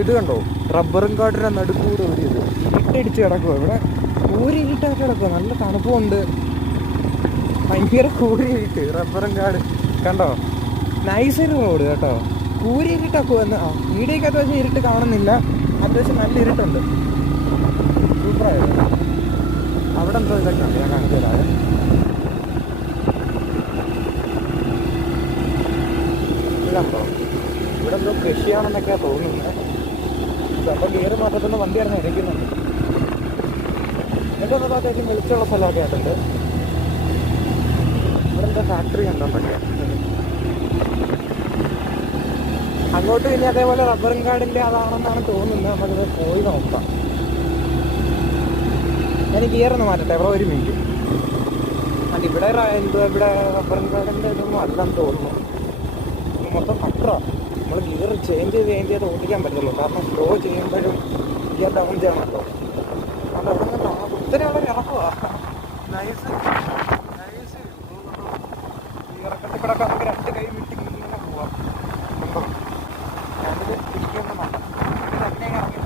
ഇത് കണ്ടോ, റബ്ബറും കാട്ടിൻ്റെ നടുക്കൂടെ ഒരു ഇത് ഇരുട്ടടിച്ച് കിടക്കുക. ഇവിടെ കൂരിരുട്ടാക്കി കിടക്കുക, നല്ല തണുപ്പുണ്ട്, ഭയങ്കര കൂരിരുട്ട്. റബ്ബറും കാട് കണ്ടോ, നൈസൊരു റോഡ് കേട്ടോ. കൂരിരുട്ടൊക്കെ വന്ന് വീടിയൊക്കെ അത്യാവശ്യം ഇരുട്ട് കാണുന്നില്ല, അത്യാവശ്യം നല്ല ഇരുട്ടുണ്ട്. സൂപ്പറായിരുന്നു. അവിടെ എന്തോ ഇതൊക്കെ ഉണ്ട്, ഞാൻ കാണിച്ചു തരാം. ഇതുണ്ടോ, ഇവിടെ എന്തോ കൃഷിയാണെന്നൊക്കെയാണ് തോന്നുന്നത്. അപ്പം ഗിയർ മാറ്റത്തുന്ന വണ്ടിയാണ് ഇരിക്കുന്നുണ്ട്. ഇതൊക്കെ അത്യാവശ്യം വെളിച്ചുള്ള സ്ഥലമൊക്കെ ആയിട്ടുണ്ട്. ഇവിടെ എന്താ ഫാക്ടറി ഉണ്ടോന്നൊക്കെ. അങ്ങോട്ട് ഇനി അതേപോലെ റബ്ബറും കാടിൻ്റെ അതാണെന്നാണ് തോന്നുന്നത്. നമുക്കിത് പോയി നോക്കാം. ഞാൻ ഗിയറൊന്ന് മാറ്റട്ടെ, ഇവിടെ ഒരു മിനിറ്റ്. അത് ഇവിടെ ഇവിടെ റബ്ബറും കാടിൻ്റെ ഇതൊന്നും അല്ലെന്ന് തോന്നുന്നു. മൊത്തം കട്ടറാണ്. നമ്മൾ ഗിയർ ചേഞ്ച് ചെയ്ത് ഓടിക്കാൻ പറ്റുള്ളൂ. കാരണം സ്ലോ ചെയ്യുമ്പോഴും ഗിയർ ഡൗൺ ചെയ്യണമല്ലോ. അതുകൊണ്ട് അവിടെ നിന്ന് ഒത്തിരി വളരെ ഇറക്കുവാണ്. Nice nice. ഈ ഇറക്കത്തിൽ കൂടെ നമുക്ക് രണ്ട് കൈ വിട്ട് ഇങ്ങനെ പോവാം. ഉണ്ടോ, ഞാനിത് ഇരിക്കുന്നുണ്ട്. തന്നെ ഇറങ്ങി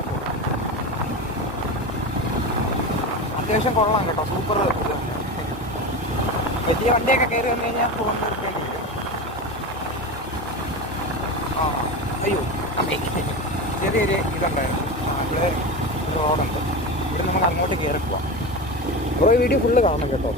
അത്യാവശ്യം കൊള്ളാം കേട്ടോ, സൂപ്പർ. വലിയ വണ്ടിയൊക്കെ കയറി വന്നു കഴിഞ്ഞാൽ ഫോൺ എടുക്കേണ്ടി വരും. അയ്യോ, ചെറിയൊരു ഇതുണ്ടായിരുന്നു. ഇവിടെ റോഡുണ്ട്, ഇവിടെ നമുക്ക് അങ്ങോട്ട് കയറി പോവാം. അപ്പോൾ ഈ വീഡിയോ ഫുള്ള് കാണണം കേട്ടോ.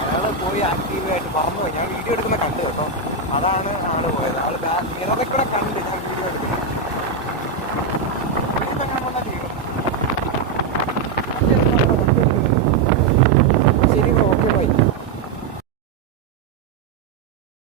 അയാള് പോയി ആക്റ്റീവായിട്ട് പറന്നു പോയി. ഞാൻ വീഡിയോ എടുക്കുന്ന കണ്ടു കേട്ടോ. അതാണ് ആള് പോയത്. ആള് മിററിൽ കൂടെ കണ്ട്